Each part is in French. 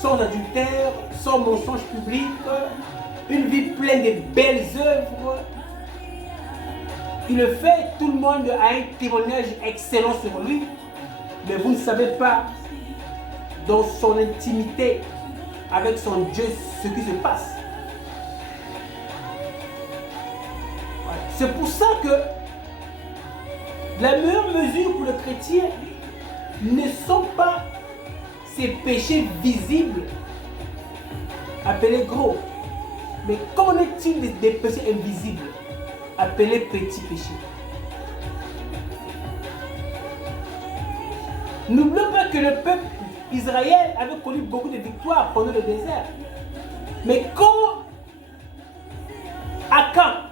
sans adultère, sans mensonge public, une vie pleine de belles œuvres. Il le fait, tout le monde a un témoignage excellent sur lui, mais vous ne savez pas dans son intimité avec son Dieu ce qui se passe. C'est pour ça que la meilleure mesure pour le chrétien ne sont pas ces péchés visibles, appelés gros. Mais qu'en est-il des péchés invisibles, appelés petits péchés? N'oublions pas que le peuple Israël avait connu beaucoup de victoires pendant le désert. Mais quand Akan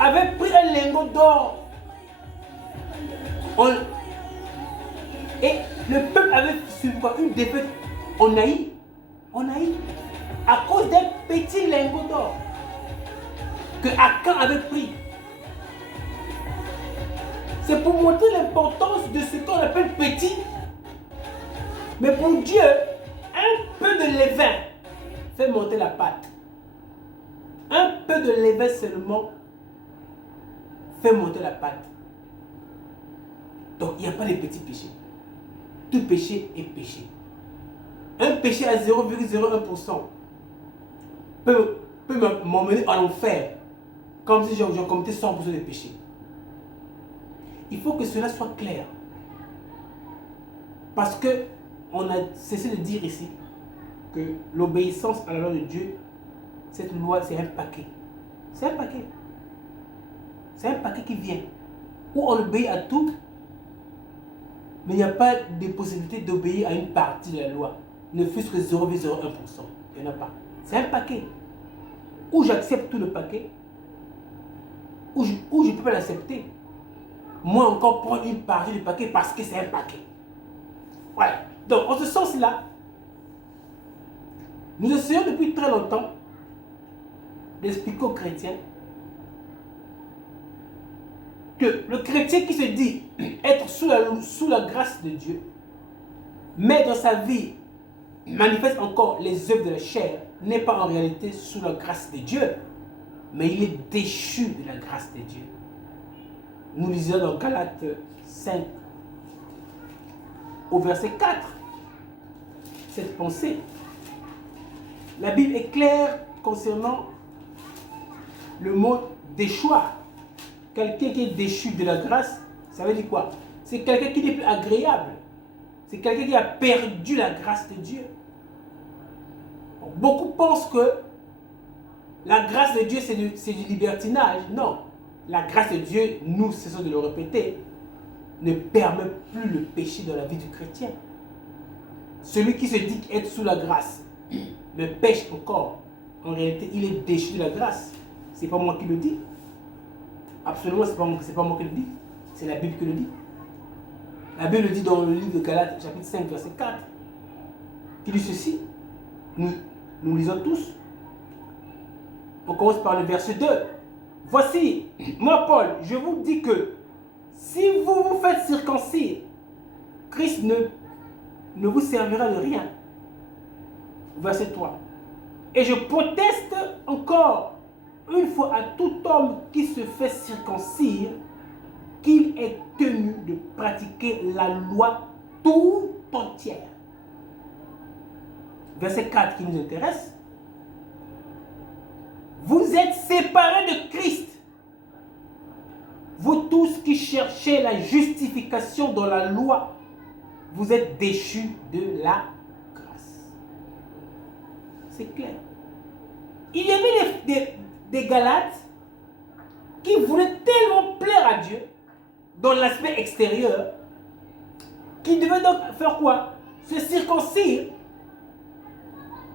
avait pris un lingot d'or et le peuple avait subi une défaite en Haï, à cause d'un petit lingot d'or que Akan avait pris. C'est pour montrer l'importance de ce qu'on appelle petit. Mais pour Dieu, un peu de levain fait monter la pâte. Un peu de levain seulement fait monter la pâte. Donc il n'y a pas de petits péchés. Tout péché est péché. Un péché à 0,01% peut m'emmener à l'enfer, comme si je commettais 100% de péché. Il faut que cela soit clair. Parce que on a cessé de dire ici que l'obéissance à la loi de Dieu, cette loi, c'est un paquet. C'est un paquet. C'est un paquet qui vient. Où on obéit à tout, mais il n'y a pas de possibilité d'obéir à une partie de la loi. Ne fût-ce que 0,01%. Il n'y en a pas. C'est un paquet. Ou j'accepte tout le paquet, ou je ne peux pas l'accepter. Moi encore prendre une partie du paquet parce que c'est un paquet. Voilà. Donc, en ce sens-là, nous essayons depuis très longtemps d'expliquer aux chrétiens que le chrétien qui se dit être sous la grâce de Dieu, mais dans sa vie manifeste encore les œuvres de la chair, n'est pas en réalité sous la grâce de Dieu, mais il est déchu de la grâce de Dieu. Nous lisons dans Galates 5, au verset 4, cette pensée. La Bible est claire concernant le mot déchoir. Quelqu'un qui est déchu de la grâce, ça veut dire quoi? C'est quelqu'un qui n'est plus agréable. C'est quelqu'un qui a perdu la grâce de Dieu. Beaucoup pensent que la grâce de Dieu, c'est du libertinage. Non. La grâce de Dieu, nous cessons de le répéter, ne permet plus le péché dans la vie du chrétien. Celui qui se dit être sous la grâce, mais pêche encore. En réalité, il est déchu de la grâce. Ce n'est pas moi qui le dis. Absolument, ce n'est pas moi qui le dis. C'est la Bible qui le dit. La Bible le dit dans le livre de Galates, chapitre 5, verset 4, qui dit ceci. Nous lisons tous. On commence par le verset 2. Voici, moi Paul, je vous dis que si vous vous faites circoncire, Christ ne vous servira de rien. Verset 3. Et je proteste encore une fois à tout homme qui se fait circoncire qu'il est tenu de pratiquer la loi tout entière. Verset 4 qui nous intéresse. Vous êtes séparés de Christ. Vous tous qui cherchez la justification dans la loi, vous êtes déchus de la grâce. C'est clair. Il y avait des Galates qui voulaient tellement plaire à Dieu dans l'aspect extérieur qu'ils devaient donc faire quoi? Se circoncire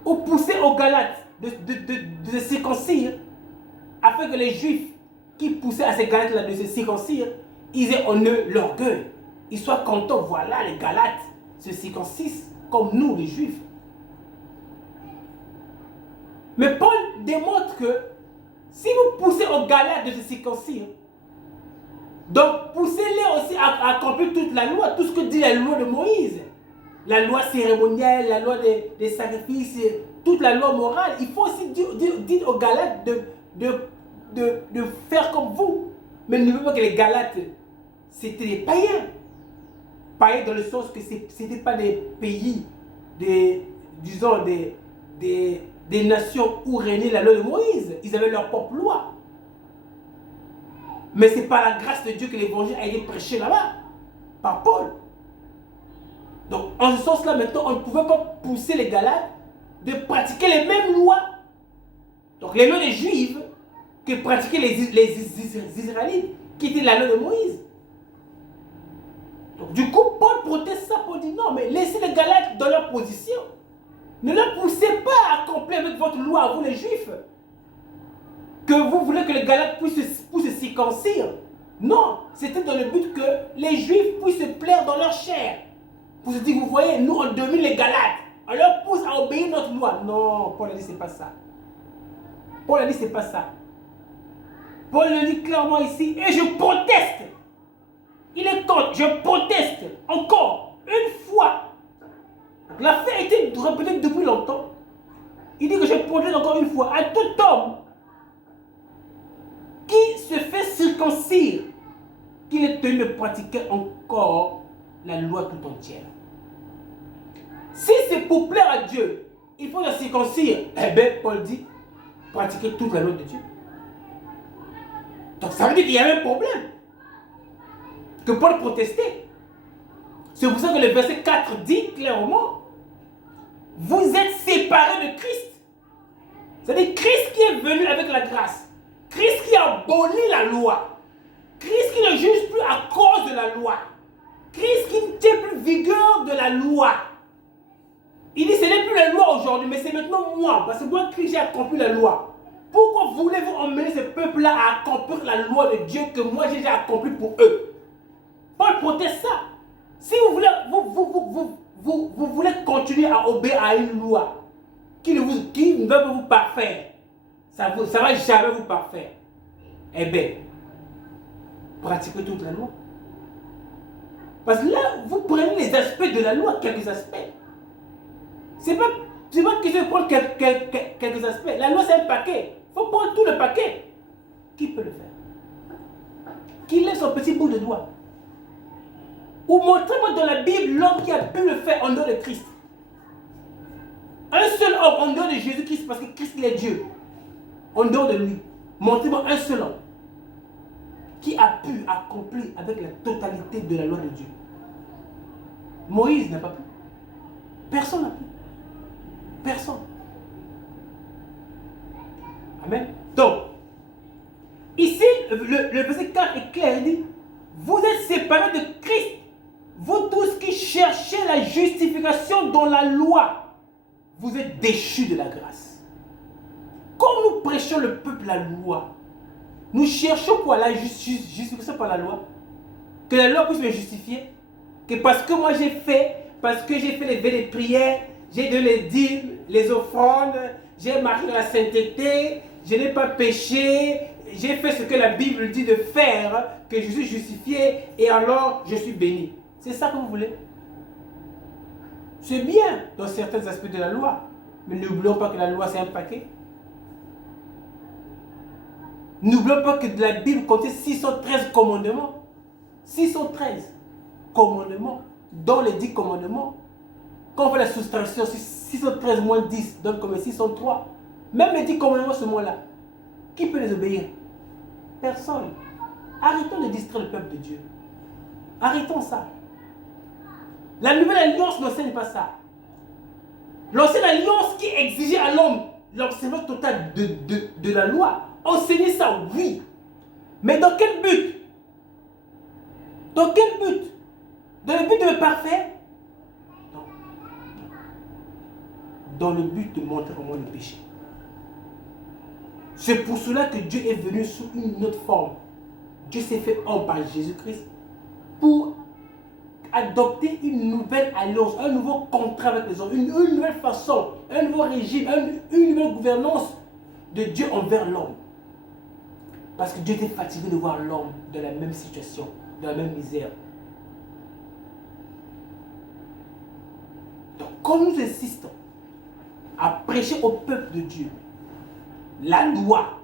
ou pousser aux Galates de se circoncire afin que les Juifs qui poussaient à ces Galates-là de se circoncire, ils aient en eux l'orgueil. Ils soient contents, voilà les Galates se circoncisent comme nous les Juifs. Mais Paul démontre que si vous poussez aux Galates de se circoncire, donc poussez-les aussi à accomplir toute la loi, tout ce que dit la loi de Moïse. la loi cérémonielle, la loi des sacrifices, toute la loi morale. Il faut aussi dire aux Galates de faire comme vous. Mais n'oubliez pas que les Galates, c'était des païens. Païens dans le sens que ce n'étaient pas des pays, disons, des nations où régnait la loi de Moïse. Ils avaient leur propre loi. Mais c'est par la grâce de Dieu que l'évangile a été prêché là-bas, par Paul. Donc, en ce sens-là, maintenant, on ne pouvait pas pousser les Galates de pratiquer les mêmes lois. Donc, les lois des Juifs que pratiquaient les Israélites, qui étaient la loi de Moïse. Donc, du coup, Paul proteste ça pour dire non, mais laissez les Galates dans leur position. Ne leur poussez pas à accomplir avec votre loi, à vous les Juifs, que vous voulez que les Galates puissent se circoncire. Non, c'était dans le but que les Juifs puissent se plaire dans leur chair. Pour se dire, vous voyez, nous on domine les Galates. On leur pousse à obéir notre loi. Non, Paul a dit, c'est pas ça. Paul a dit, c'est pas ça. Paul le dit clairement ici, et je proteste. Il est contre, je proteste encore une fois. L'affaire a été répétée depuis longtemps. Il dit que je proteste encore une fois à tout homme qui se fait circoncire, qu'il est tenu de pratiquer encore la loi tout entière. Si c'est pour plaire à Dieu, il faut la circoncire. Eh bien, Paul dit, pratiquer toute la loi de Dieu. Donc ça veut dire qu'il y avait un problème. Que Paul protestait. C'est pour ça que le verset 4 dit clairement, vous êtes séparés de Christ. C'est-à-dire Christ qui est venu avec la grâce. Christ qui a aboli la loi. Christ qui ne juge plus à cause de la loi. Christ qui ne tient plus vigueur de la loi. Il dit ce n'est plus la loi aujourd'hui, mais c'est maintenant moi. Parce que moi, Christ, j'ai accompli la loi. Pourquoi voulez-vous emmener ce peuple-là à accomplir la loi de Dieu que moi j'ai déjà accomplie pour eux? Paul proteste ça. Si vous voulez, vous voulez continuer à obéir à une loi qui ne veut pas vous parfaire, ça ne va jamais vous parfaire. Eh bien, pratiquez toute la loi. Parce que là, vous prenez les aspects de la loi, quelques aspects. C'est pas question de prendre quelques aspects. La loi, c'est un paquet. Il faut prendre tout le paquet. Qui peut le faire? Qui lève son petit bout de doigt? Ou montrez-moi dans la Bible l'homme qui a pu le faire en dehors de Christ. Un seul homme en dehors de Jésus-Christ, parce que Christ il est Dieu. En dehors de lui. Montrez-moi un seul homme qui a pu accomplir avec la totalité de la loi de Dieu. Moïse n'a pas pu. Personne n'a pu. Personne. Amen. Donc, ici, le verset 4 est clair. Il dit, vous êtes séparés de Christ. Vous tous qui cherchez la justification dans la loi, vous êtes déchus de la grâce. Comme nous prêchons le peuple la loi, nous cherchons quoi? La justification par la loi. Que la loi puisse me justifier. Que parce que moi j'ai fait les vœux de prière, j'ai donné les dîmes, les offrandes, j'ai marché dans la sainteté, je n'ai pas péché, j'ai fait ce que la Bible dit de faire, que je suis justifié et alors je suis béni. C'est ça que vous voulez? C'est bien dans certains aspects de la loi, mais n'oublions pas que la loi c'est un paquet. N'oublions pas que la Bible contient 613 commandements. 613 commandements, dont les 10 commandements. Quand on fait la soustraction, 613 moins 10 donne comme 603. Même les 10 commandements, ce mois-là, qui peut les obéir? Personne. Arrêtons de distraire le peuple de Dieu. Arrêtons ça. La nouvelle alliance n'enseigne pas ça. L'ancienne alliance qui exigeait à l'homme l'enseignement total de la loi, enseignait ça, oui. Mais dans quel but? Dans quel but? Dans le but de me parfaire? Non. Dans le but de montrer comment le péché. C'est pour cela que Dieu est venu sous une autre forme. Dieu s'est fait homme par Jésus-Christ pour adopter une nouvelle alliance, un nouveau contrat avec les hommes, une nouvelle façon, un nouveau régime, une nouvelle gouvernance de Dieu envers l'homme. Parce que Dieu était fatigué de voir l'homme dans la même situation, dans la même misère. comme nous insistons à prêcher au peuple de Dieu la loi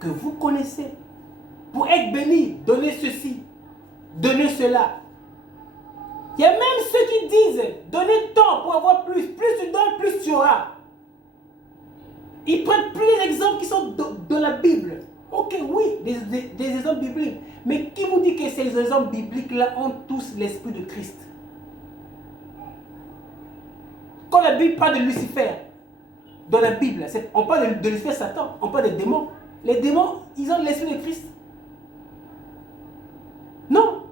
que vous connaissez, pour être béni, donnez ceci, donnez cela. Il y a même ceux qui disent, donnez tant pour avoir plus. Plus tu donnes, plus tu auras. Ils prennent plus les exemples qui sont dans la Bible. Ok, oui, des exemples bibliques. Mais qui vous dit que ces exemples bibliques-là ont tous l'esprit de Christ? Quand la Bible parle de Lucifer, dans la Bible, on parle de Lucifer, Satan, on parle des démons. Les démons, ils ont l'esprit de Christ. Non.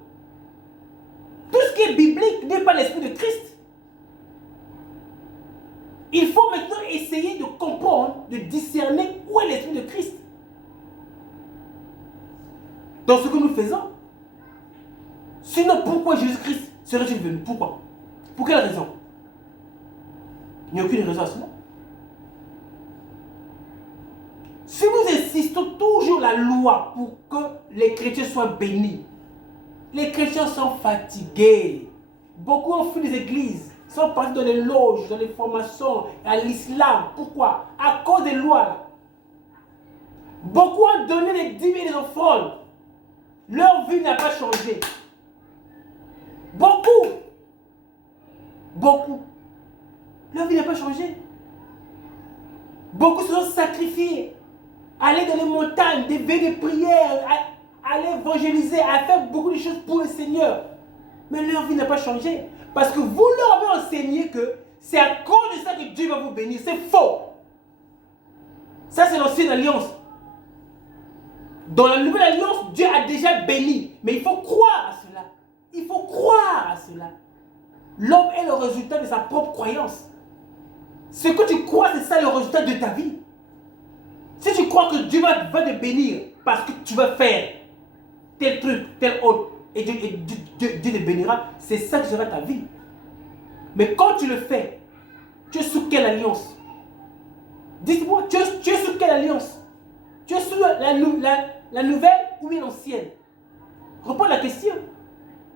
Tout ce qui est biblique n'est pas l'esprit de Christ. Il faut maintenant essayer de comprendre, de discerner où est l'esprit de Christ. Dans ce que nous faisons. Sinon, pourquoi Jésus-Christ serait-il venu? Pourquoi? Pour quelle raison? Il n'y a aucune raison à cela. Si nous insistons toujours la loi pour que les chrétiens soient bénis, les chrétiens sont fatigués. Beaucoup ont fui les églises, sont partis dans les loges, dans les formations, à l'islam. Pourquoi? À cause des lois. Là. Beaucoup ont donné les dîmes et les offrandes. Leur vie n'a pas changé. Beaucoup. Leur vie n'a pas changé. Beaucoup se sont sacrifiés. Aller dans les montagnes, des veillées de prière, aller évangéliser, à faire beaucoup de choses pour le Seigneur. Mais leur vie n'a pas changé. Parce que vous leur avez enseigné que c'est à cause de ça que Dieu va vous bénir. C'est faux. Ça, c'est l'ancienne alliance. Dans la nouvelle alliance, Dieu a déjà béni. Mais il faut croire à cela. Il faut croire à cela. L'homme est le résultat de sa propre croyance. Ce que tu crois, c'est ça le résultat de ta vie. Si tu crois que Dieu va te bénir parce que tu vas faire tel truc, tel autre, et Dieu te bénira, c'est ça qui sera ta vie. Mais quand tu le fais, tu es sous quelle alliance? Dites-moi, tu es sous quelle alliance? Tu es sous la nouvelle ou bien l'ancienne? Réponds la question.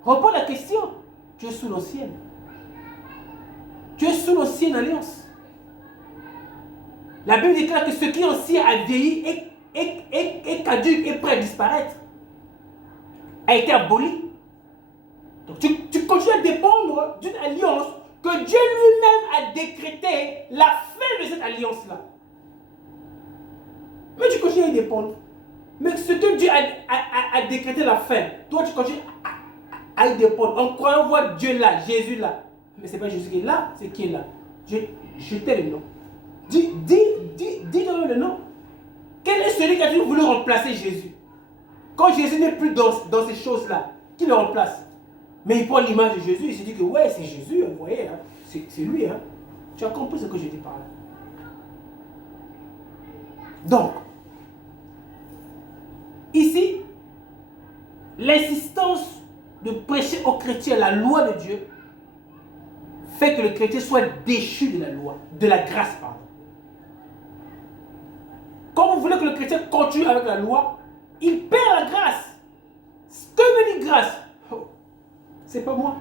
Réponds la question. Tu es sous l'ancienne. Tu es sous l'ancienne alliance. La Bible déclare que ce qui est ancien a vieilli est caduc et prêt à disparaître. A été aboli. Donc tu continues à dépendre d'une alliance que Dieu lui-même a décrété la fin de cette alliance-là. Mais tu continues à y dépendre. Mais ce que Dieu a décrété la fin, toi tu continues à y dépendre. En croyant voir Dieu là, Jésus là. Mais ce n'est pas Jésus qui est là, c'est qui est là. Je t'ai le nom. Dis-nous le nom. Quel est celui qui a toujours voulu remplacer Jésus? Quand Jésus n'est plus dans ces choses-là, qui le remplace? Mais il prend l'image de Jésus, il se dit que ouais, c'est Jésus, vous voyez, hein? C'est lui. Hein? Tu as compris ce que je dis par là. Donc, ici, l'insistance de prêcher aux chrétiens la loi de Dieu fait que le chrétien soit déchu de la loi, de la grâce, pardon. Quand vous voulez que le chrétien continue avec la loi, il perd la grâce. Que veut dire grâce? Oh, c'est pas moi.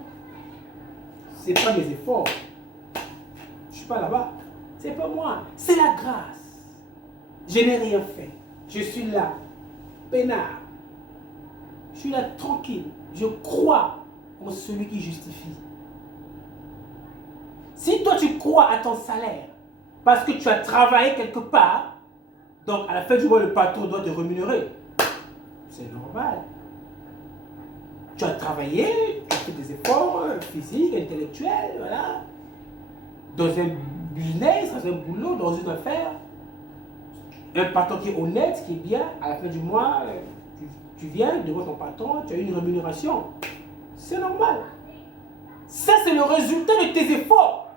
C'est pas mes efforts. Je suis pas là-bas. C'est pas moi. C'est la grâce. Je n'ai rien fait. Je suis là, peinard. Je suis là tranquille. Je crois en celui qui justifie. Si toi tu crois à ton salaire parce que tu as travaillé quelque part, donc à la fin du mois le patron doit te rémunérer. C'est normal. Tu as travaillé, tu as fait des efforts physiques, intellectuels, voilà. Dans un business, dans un boulot, dans une affaire. Un patron qui est honnête, qui est bien, à la fin du mois, tu viens devant ton patron, tu as une rémunération. C'est normal. Ça, c'est le résultat de tes efforts.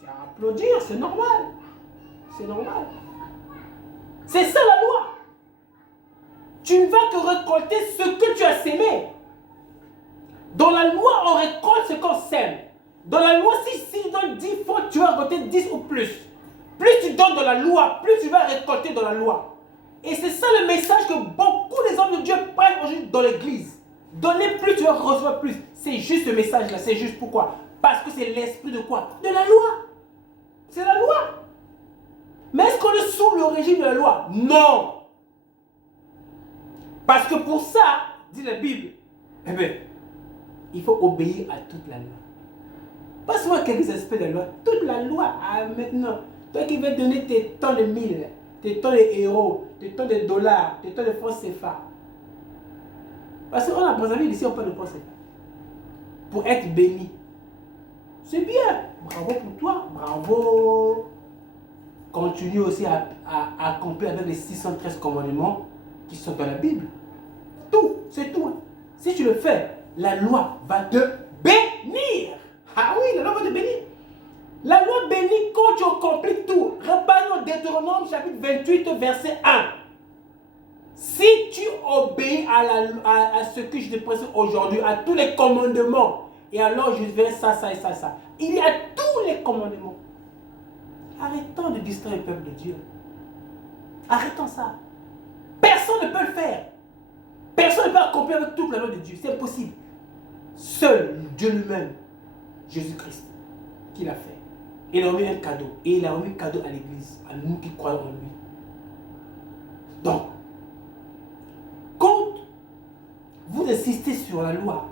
C'est à applaudir, c'est normal. C'est normal. C'est ça la loi. Tu ne vas que récolter ce que tu as sémé. Dans la loi, on récolte ce qu'on sème. Dans la loi, si tu donnes 10 fois, tu vas récolter 10 ou plus. Plus tu donnes dans la loi, plus tu vas récolter dans la loi. Et c'est ça le message que beaucoup des hommes de Dieu prennent aujourd'hui dans l'église. Donner plus, tu vas recevoir plus. C'est juste ce message-là. C'est juste pourquoi? Parce que c'est l'esprit de quoi? De la loi. C'est la loi. Mais est-ce qu'on est sous le régime de la loi? Non. Parce que pour ça, dit la Bible, eh bien, il faut obéir à toute la loi. Pas seulement quelques aspects de la loi, toute la loi. Ah, maintenant, toi qui veux donner tes temps de mille, tes temps de euros, tes temps de dollars, tes temps de francs CFA. Parce qu'on a besoin ici, on parle de francs CFA. Pour être béni. C'est bien. Bravo pour toi. Bravo. Continue aussi à accomplir avec les 613 commandements qui sont dans la Bible. Tout, c'est tout. Si tu le fais, la loi va te bénir. Ah oui, la loi va te bénir. La loi bénit quand tu accomplis tout. Reparlons Deutéronome chapitre 28, verset 1. Si tu obéis à ce que je te présente aujourd'hui, à tous les commandements, et alors je vais ça, ça et ça, ça. Il y a tous les commandements. Arrêtons de distraire le peuple de Dieu. Arrêtons ça. Personne ne peut le faire. Personne ne peut accomplir avec toute la loi de Dieu. C'est impossible. Seul Dieu lui-même, Jésus-Christ, qui l'a fait. Il a remis un cadeau. Et il a remis un cadeau à l'Église, à nous qui croyons en lui. Donc, quand vous insistez sur la loi,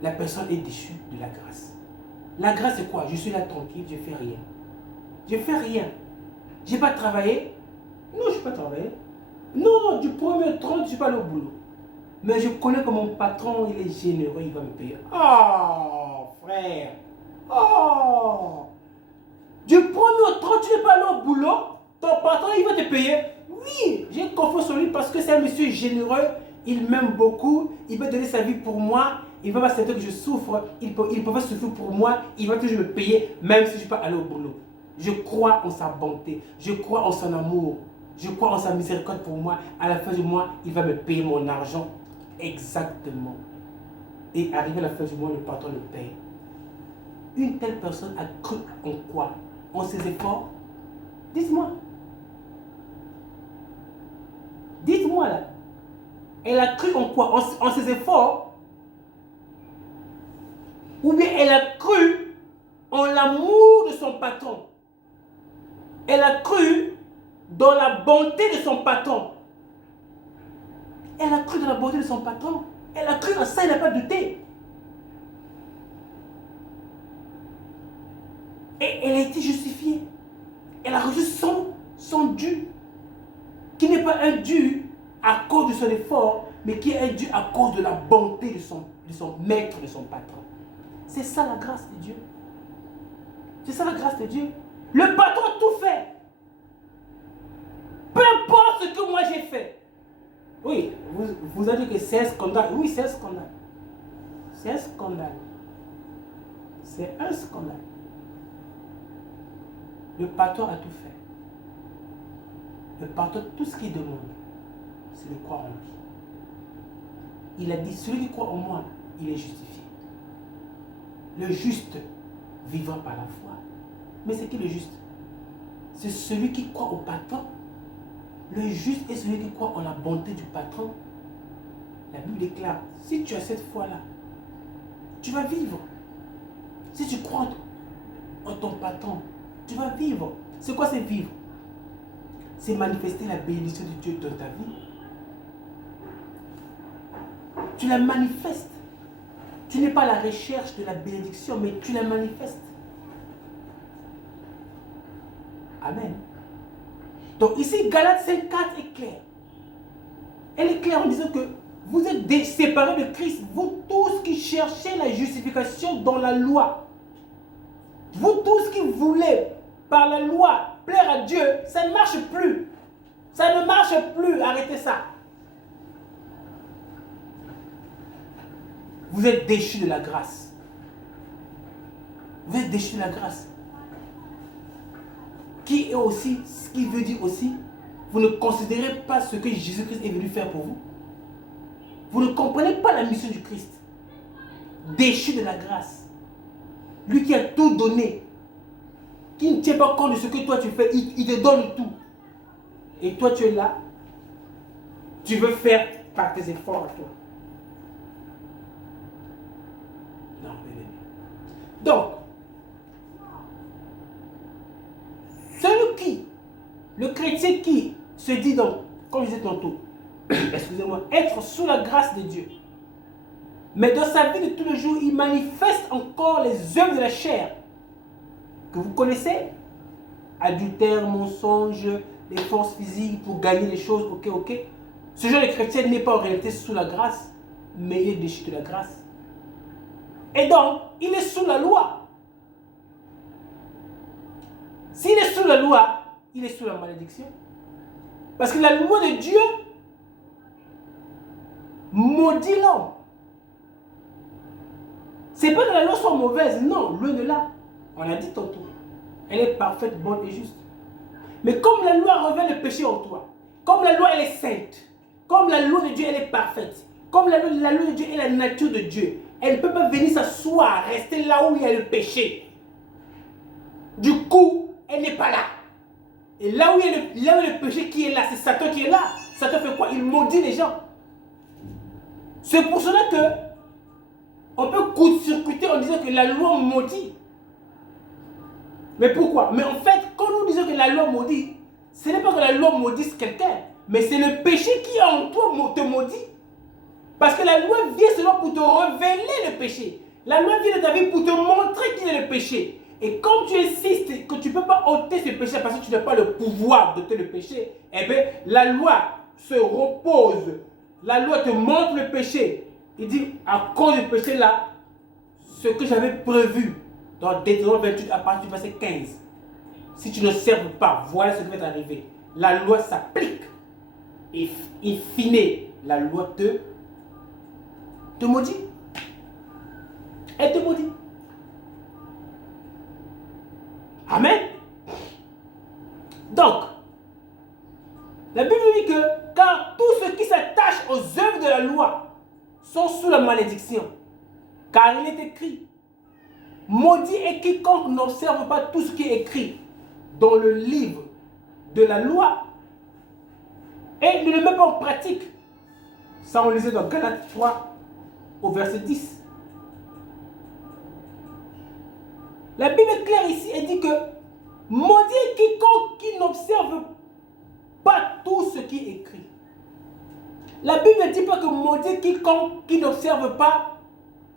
la personne est déchue de la grâce. La grâce, c'est quoi? Je suis là tranquille, je ne fais rien. Je ne fais rien. Je n'ai pas travaillé. Non, je n'ai pas travaillé. Non, du 1er au 30, je ne suis pas allé au boulot. Mais je connais que mon patron, il est généreux, il va me payer. Oh, frère. Oh. Du 1er au 30, tu n'es pas allé au boulot. Ton patron, il va te payer. Oui, j'ai confiance en lui parce que c'est un monsieur généreux. Il m'aime beaucoup. Il va donner sa vie pour moi. Il va m'accepter que je souffre. Il peut souffrir pour moi. Il va toujours me payer, même si je ne suis pas allé au boulot. Je crois en sa bonté. Je crois en son amour. Je crois en sa miséricorde pour moi. À la fin du mois, il va me payer mon argent. Exactement. Et arrivé à la fin du mois, le patron le paye. Une telle personne a cru en quoi? En ses efforts? Dites-moi. Dites-moi là. Elle a cru en quoi? En ses efforts? Ou bien elle a cru en l'amour de son patron? Elle a cru dans la bonté de son patron. Elle a cru dans la bonté de son patron. Elle a cru en ça, elle n'a pas douté. Et elle a été justifiée. Elle a reçu son dû. Qui n'est pas un dû à cause de son effort, mais qui est un dû à cause de la bonté de son maître, de son patron. C'est ça la grâce de Dieu. C'est ça la grâce de Dieu. Le patron a tout fait. Peu importe ce que moi j'ai fait. Oui, vous avez dit que c'est un scandale. Oui, c'est un scandale. C'est un scandale. C'est un scandale. Le patron a tout fait. Le patron, tout ce qu'il demande, c'est de croire en lui. Il a dit, celui qui croit en moi, il est justifié. Le juste vivant par la foi. Mais c'est qui le juste? C'est celui qui croit au patron. Le juste est celui qui croit en la bonté du patron. La Bible déclare, si tu as cette foi-là, tu vas vivre. Si tu crois en ton patron, tu vas vivre. C'est quoi c'est vivre? C'est manifester la bénédiction de Dieu dans ta vie. Tu la manifestes. Tu n'es pas à la recherche de la bénédiction, mais tu la manifestes. Amen. Donc ici, Galates 5:4 est claire. Elle est claire en disant que vous êtes séparés de Christ. Vous tous qui cherchez la justification dans la loi. Vous tous qui voulez, par la loi, plaire à Dieu, ça ne marche plus. Ça ne marche plus. Arrêtez ça. Vous êtes déchus de la grâce. Vous êtes déchus de la grâce. Qui est aussi, ce qui veut dire aussi, vous ne considérez pas ce que Jésus-Christ est venu faire pour vous. Vous ne comprenez pas la mission du Christ. Déchu de la grâce. Lui qui a tout donné. Qui ne tient pas compte de ce que toi tu fais. Il te donne tout. Et toi tu es là. Tu veux faire par tes efforts à toi. Non, mais Le chrétien qui se dit donc, comme je disais tantôt, excusez-moi, être sous la grâce de Dieu. Mais dans sa vie de tous les jours, il manifeste encore les œuvres de la chair que vous connaissez. Adultère, mensonge, les forces physiques pour gagner les choses, ok. Ce genre de chrétien n'est pas en réalité sous la grâce, mais il est déchu de la grâce. Et donc, il est sous la loi. S'il est sous la loi, il est sous la malédiction. Parce que la loi de Dieu maudit l'homme. C'est pas que la loi soit mauvaise, non, loin de là. On l'a dit tantôt. Elle est parfaite, bonne et juste. Mais comme la loi revêt le péché en toi, comme la loi elle est sainte, comme la loi de Dieu elle est parfaite, comme la loi de Dieu est la nature de Dieu, elle ne peut pas venir s'asseoir, rester là où il y a le péché. Du coup, elle n'est pas là. Et là où il y a le péché qui est là, c'est Satan qui est là. Satan fait quoi? Il maudit les gens. C'est pour cela que on peut court-circuiter en disant que la loi maudit. Mais pourquoi? Mais en fait, quand nous disons que la loi maudit, ce n'est pas que la loi maudisse quelqu'un, mais c'est le péché qui est en toi te maudit. Parce que la loi vient seulement pour te révéler le péché. La loi vient de ta vie pour te montrer qu'il est le péché. Et comme tu insistes que tu ne peux pas ôter ce péché parce que tu n'as pas le pouvoir d'ôter le péché, eh bien, la loi se repose. La loi te montre le péché. Il dit, à cause du péché là, ce que j'avais prévu dans Deutéronome 28 à partir du verset 15, si tu ne serves pas, voilà ce qui va t'arriver. La loi s'applique. Et in fine, la loi te maudit. Elle te maudit. Amen. Donc, la Bible dit que car tous ceux qui s'attachent aux œuvres de la loi sont sous la malédiction. Car il est écrit, maudit est quiconque n'observe pas tout ce qui est écrit dans le livre de la loi et ne le met pas en pratique. Ça on lisait dans Galates 3 au verset 10. La Bible est claire ici et dit que maudit est quiconque qui n'observe pas tout ce qui est écrit. La Bible ne dit pas que maudit quiconque qui n'observe pas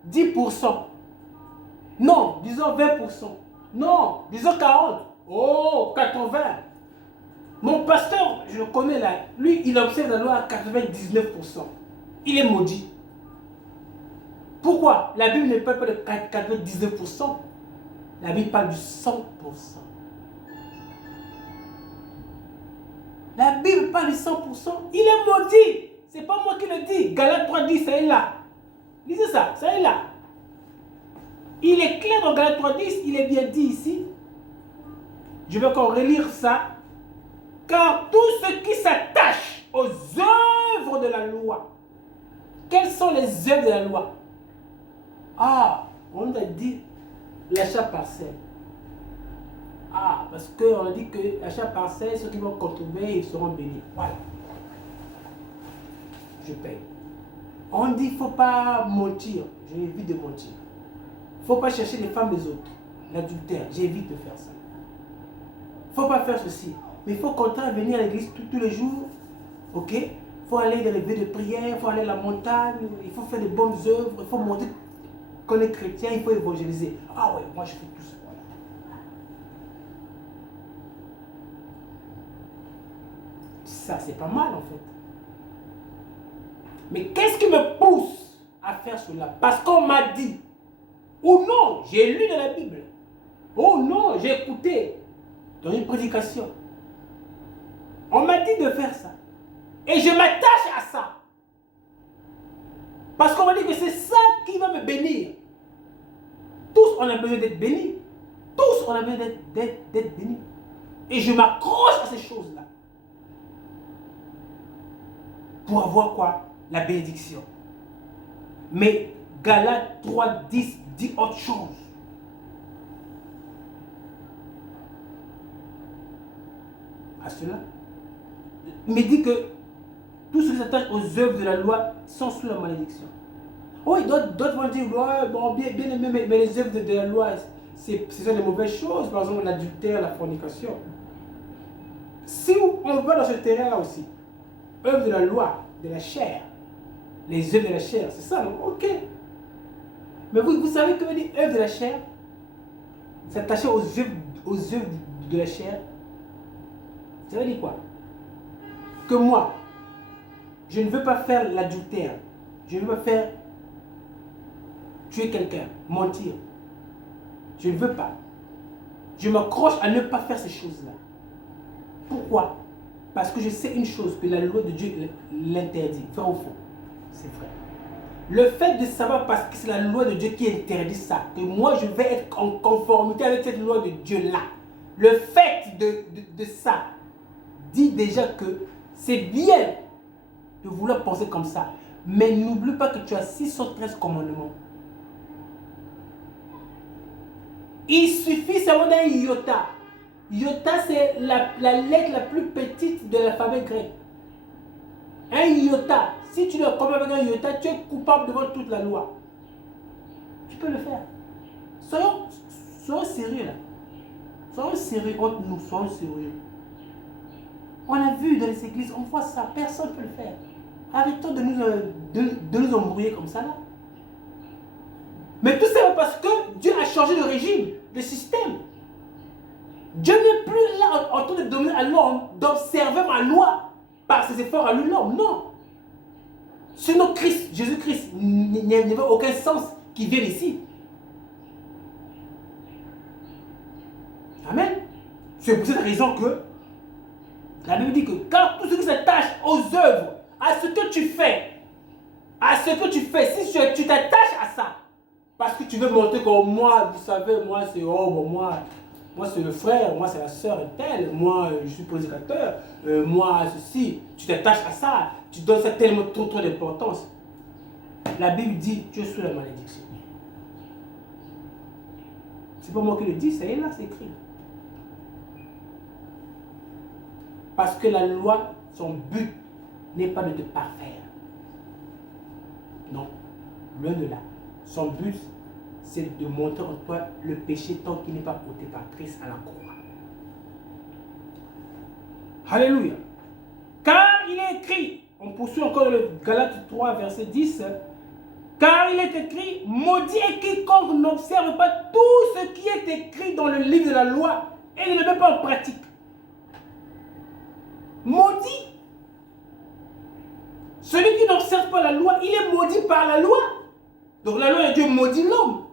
10%. Non, disons 20%. Non, disons 40. Oh, 80. Mon pasteur, je le connais là, lui, il observe la loi à 99%. Il est maudit. Pourquoi? La Bible ne parle pas de 99%. La Bible parle du 100%. La Bible parle du 100%. Il est maudit. C'est pas moi qui le dis. Galates 3:10, ça est là. Lisez ça, ça est là. Il est clair dans Galates 3:10, il est bien dit ici. Je vais encore relire ça. Car tous ceux qui s'attachent aux œuvres de la loi. Quelles sont les œuvres de la loi? Ah, on a dit l'achat partiel. Ah, parce qu'on a dit que l'achat partiel, ceux qui vont contribuer, ils seront bénis. Voilà. Je paye. On dit qu'il ne faut pas mentir. J'évite de mentir. Il ne faut pas chercher les femmes des autres. L'adultère, j'évite de faire ça. Il ne faut pas faire ceci. Mais il faut continuer à venir à l'église tous les jours. Ok? Il faut aller dans les lieux de prière, il faut aller à la montagne, il faut faire de bonnes œuvres, il faut montrer qu'on est chrétien, il faut évangéliser. Ah ouais, moi je fais tout ça. Voilà. Ça, c'est pas mal en fait. Mais qu'est-ce qui me pousse à faire cela? Parce qu'on m'a dit. Ou non, j'ai lu dans la Bible. Oh non, j'ai écouté dans une prédication. On m'a dit de faire ça. Et je m'attache à ça. Parce qu'on m'a dit que c'est ça qui va me bénir. Tous, on a besoin d'être bénis. Tous, on a besoin d'être bénis. Et je m'accroche à ces choses-là. Pour avoir quoi? La bénédiction. Mais Galates 3:10 dit autre chose. À cela. Mais dit que tous ceux qui s'attachent aux œuvres de la loi sont sous la malédiction. Oui, d'autres vont dire, ouais, bon, bien aimé, mais les œuvres de la loi, ce sont des mauvaises choses, par exemple l'adultère, la fornication. Si on va dans ce terrain-là aussi, œuvre de la loi, de la chair, les œuvres de la chair, c'est ça, non? Ok. Mais vous savez que veut dire œuvre de la chair? S'attacher aux œuvres de la chair, ça veut dire quoi? Que moi, je ne veux pas faire l'adultère, je ne veux pas faire tuer quelqu'un, mentir. Je ne veux pas. Je m'accroche à ne pas faire ces choses-là. Pourquoi? Parce que je sais une chose, que la loi de Dieu l'interdit. Vrai ou faux? C'est vrai. Le fait de savoir, parce que c'est la loi de Dieu qui interdit ça, que moi je vais être en conformité avec cette loi de Dieu-là, le fait de ça dit déjà que c'est bien de vouloir penser comme ça. Mais n'oublie pas que tu as 613 commandements. Il suffit seulement d'un iota. Iota, c'est la lettre la plus petite de l'alphabet grec. Un iota. Si tu le commets avec un iota, tu es coupable devant toute la loi. Tu peux le faire. Soyons sérieux là. Soyons sérieux entre nous, soyons sérieux. On a vu dans les églises, on voit ça, personne ne peut le faire. Arrêtons de nous embrouiller comme ça là. Mais tout ça parce que Dieu a changé de régime, de système. Dieu n'est plus là en train de donner à l'homme, d'observer ma loi par ses efforts à lui l'homme. Non. Sinon Christ, Jésus-Christ, il n'y avait aucun sens qui vienne ici. Amen. C'est pour cette raison que la Bible dit que quand tout ce qui s'attache aux œuvres, à ce que tu fais, si tu t'attaches à ça, parce que tu veux montrer que moi, vous savez, moi c'est moi c'est le frère, moi c'est la sœur telle, moi je suis prédicateur, moi ceci, tu t'attaches à ça, tu donnes ça tellement trop d'importance. La Bible dit, tu es sous la malédiction. C'est pas moi qui le dis, c'est là, c'est écrit. Parce que la loi, son but n'est pas de te parfaire. Non, loin de là. Son but, c'est de montrer en toi le péché tant qu'il n'est pas ôté par Christ à la croix. Alléluia. Car il est écrit, on poursuit encore le Galates 3, verset 10, car il est écrit, maudit est quiconque n'observe pas tout ce qui est écrit dans le livre de la loi et ne le met pas en pratique. Maudit. Celui qui n'observe pas la loi, il est maudit par la loi. Donc la loi de Dieu maudit l'homme.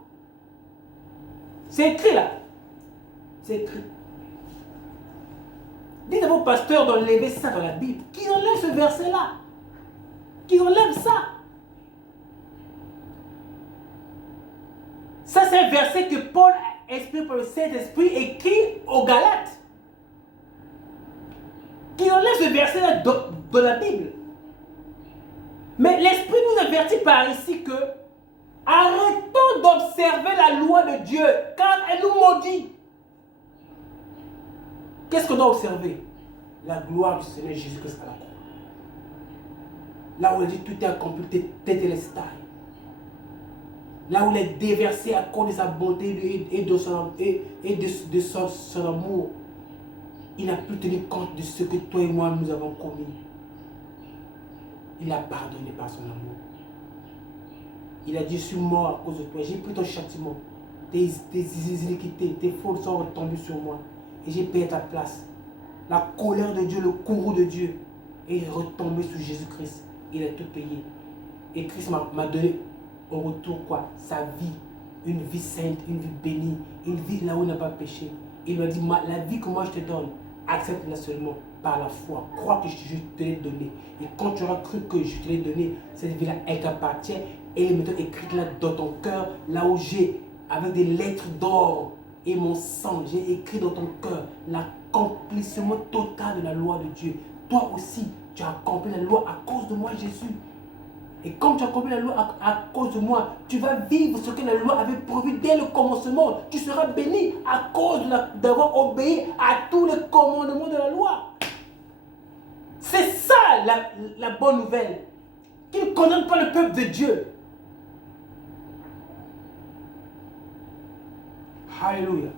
C'est écrit là. C'est écrit. Dites à vos pasteurs d'enlever ça dans la Bible. Qu'ils enlèvent ce verset-là. Qu'ils enlèvent ça. Ça, c'est un verset que Paul, inspiré par le Saint-Esprit, écrit aux Galates. Qu'ils enlèvent ce verset-là dans la Bible. Mais l'Esprit nous avertit par ici que arrêtons d'observer la loi de Dieu, car elle nous maudit. Qu'est-ce qu'on doit observer? La gloire du Seigneur Jésus-Christ à la croix. Là où il dit tout est accompli, tétélestai. Là où il est déversé à cause de sa bonté et de son amour. Il n'a plus tenu compte de ce que toi et moi nous avons commis. Il a pardonné par son amour. Il a dit, je suis mort à cause de toi. J'ai pris ton châtiment. Tes iniquités, tes fautes sont retombées sur moi. Et j'ai payé ta place. La colère de Dieu, le courroux de Dieu est retombé sur Jésus-Christ. Il a tout payé. Et Christ m'a donné au retour quoi? Sa vie. Une vie sainte, une vie bénie. Une vie là où il n'a pas péché. Il m'a dit, la vie que moi je te donne, accepte-la seulement par la foi. Crois que je te l'ai donnée. Et quand tu auras cru que je te l'ai donnée, cette vie-là, elle t'appartient. Et elle est maintenant écrite là dans ton cœur, là où j'ai, avec des lettres d'or et mon sang, j'ai écrit dans ton cœur l'accomplissement total de la loi de Dieu. Toi aussi, tu as accompli la loi à cause de moi, Jésus. Et comme tu as accompli la loi à cause de moi, tu vas vivre ce que la loi avait prévu dès le commencement. Tu seras béni à cause d'avoir obéi à tous les commandements de la loi. C'est ça la bonne nouvelle. Qu'il ne condamne pas le peuple de Dieu. Alléluia.